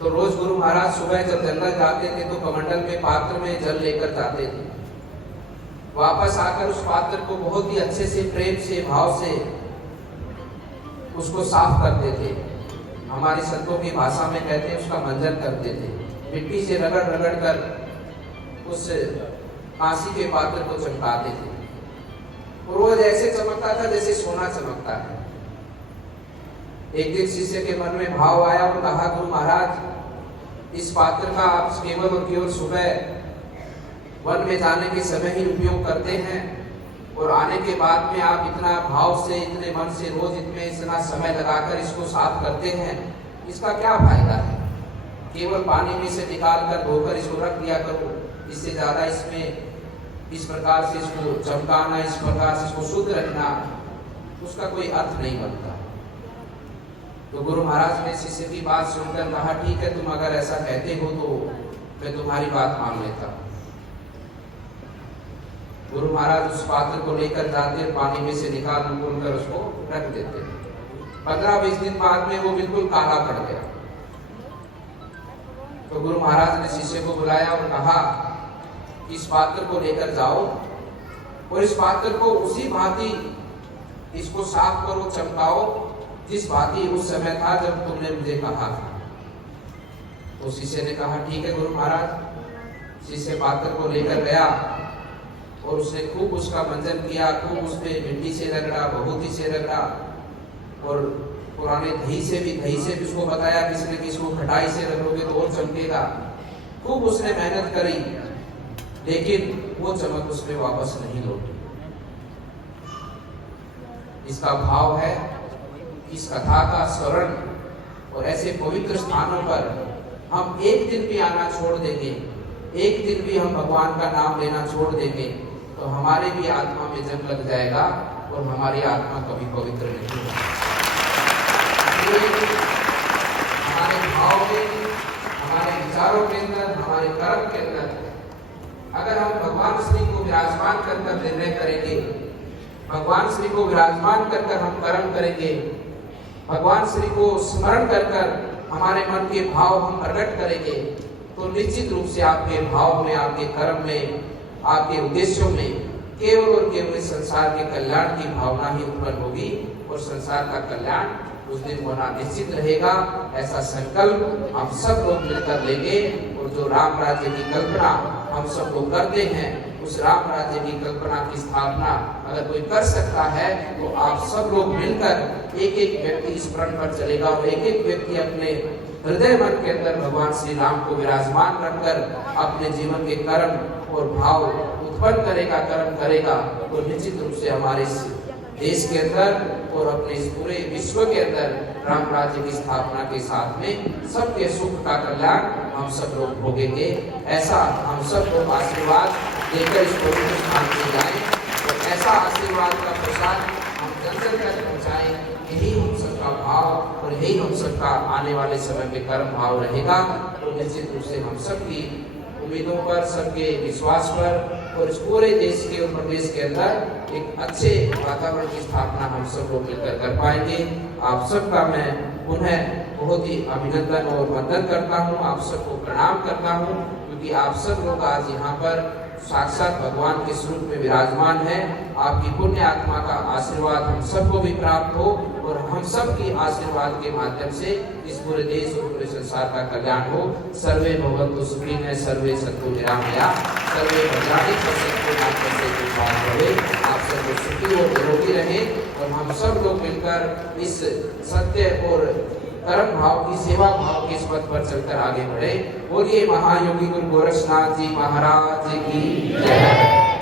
तो रोज गुरु महाराज सुबह जब जंगल जाते थे तो कमंडल में पात्र में जल लेकर जाते थे। वापस आकर उस पात्र को बहुत ही अच्छे से प्रेम से भाव से उसको साफ करते थे। हमारे संतों की भाषा में कहते हैं उसका मंजन करते थे। मिट्टी से रगड़ रगड़ कर उस कांसी के पात्र को चमकाते थे। रोज ऐसे चमकता था जैसे सोना चमकता है। एक दिन शिष्य के मन में भाव आया और कहा, गुरु महाराज इस पात्र का आप केवल और केवल सुबह वन में जाने के समय ही उपयोग करते हैं और आने के बाद में आप इतना भाव से इतने मन से रोज इतना समय लगाकर इसको साफ करते हैं, इसका क्या फायदा है? केवल पानी में से निकाल कर धोकर इसको रख दिया करो, इससे ज्यादा इसमें इस प्रकार से इसको चमकाना, इस प्रकार से इसको शुद्ध रखना, उसका कोई अर्थ नहीं बनता। तो गुरु महाराज ने शिष्य की बात सुनकर कहा, ठीक है, तुम अगर ऐसा कहते हो तो मैं तुम्हारी बात मान लेता। गुरु महाराज उस पात्र को लेकर जाते, पानी में से निकाल कर उसको रख देते। 15-20 दिन बाद में वो बिल्कुल काला पड़ गया। तो गुरु महाराज ने शिष्य को बुलाया और कहा, इस पात्र को लेकर जाओ और इस पात्र को उसी भांति इसको साफ करो, चमकाओ जिस भांति उस समय था जब तुमने मुझे कहा था। तो शिष्य ने कहा, ठीक है गुरु महाराज। शिष्य पात्र को लेकर गया और उसने खूब उसका मंजन किया, खूब उस पे मिट्टी से रगड़ा, भभूति से रगड़ा और पुराने दही से भी उसको बताया किसने कि इसको खटाई से रगड़ोगे तो और चमकेगा। खूब उसने मेहनत करी, लेकिन वो चमक उसमें वापस नहीं लौटी। इसका भाव है, इस कथा का स्मरण और ऐसे पवित्र स्थानों पर हम एक दिन भी आना छोड़ देंगे, एक दिन भी हम भगवान का नाम लेना छोड़ देंगे तो हमारे भी आत्मा में जंग लग जाएगा और हमारी आत्मा कभी पवित्र नहीं होगी। हमारे भाव में, हमारे विचारों के अंदर, हमारे कर्म के अंदर अगर हम भगवान श्री को विराजमान कर निर्णय करेंगे, भगवान श्री को विराजमान कर हम कर्म करेंगे, भगवान श्री को स्मरण कर हमारे मन के भाव हम प्रकट करेंगे, तो निश्चित रूप से आपके भाव में, आपके कर्म में, आपके उद्देश्यों में केवल और केवल संसार के कल्याण की भावना ही उत्पन्न होगी और संसार का कल्याण उस दिन होना निश्चित रहेगा। ऐसा संकल्प हम सब लोग मिलकर लेंगे और जो राम राज्य की कल्पना हम सब लोग करते हैं, उस राम राज्य की कल्पना की स्थापना अगर कोई कर सकता है तो आप सब लोग मिलकर एक एक व्यक्ति इस प्रण पर चलेगा और एक एक व्यक्ति अपने हृदय मन के अंदर भगवान श्री राम को विराजमान रखकर अपने जीवन के कर्म और भाव उत्पन्न करेगा, कर्म करेगा, तो निश्चित रूप से हमारे देश के अंदर और अपने इस पूरे विश्व के अंदर राम राज्य की स्थापना के साथ में सबके सुख का कल्याण हम सब लोग भोगेंगे। ऐसा हम सब लोग आशीर्वाद देकर इस पवित्र स्थान पे जाएं और ऐसा आशीर्वाद का प्रसाद हम जन जन तक पहुँचाएं। यही हम सबका भाव और यही हम सबका आने वाले समय में कर्म भाव रहेगा। तो निश्चित रूप से हम सबकी उम्मीदों पर, सबके विश्वास पर और इस पूरे देश के और प्रदेश के अंदर एक अच्छे वातावरण की स्थापना हम सब लोग मिलकर कर पाएंगे। आप सबका मैं पुनः बहुत ही अभिनंदन और वंदन करता हूँ, आप सबको प्रणाम करता हूँ, क्योंकि आप सब लोग आज यहाँ पर साक्षात भगवान के स्वरूप में विराजमान है। आपकी पुण्य आत्मा का आशीर्वाद हम सबको भी प्राप्त हो और हम सब की आशीर्वाद के माध्यम से इस पूरे देश और पूरे संसार का कल्याण हो। सर्वे भवन्तु सुखिनः, सर्वे सन्तु निरामया, सर्वे भद्राणि पश्यन्तु मा कश्चित् दुःखभाग् भवेत्। आप सब लोग सुखी और निरोगी रहें और हम सब लोग मिलकर इस सत्य और कर्म भाव की, सेवा भाव के इस पथ पर चलकर आगे बढ़े। बोलिए महायोगी गुरु गोरक्षनाथ जी महाराज की जय।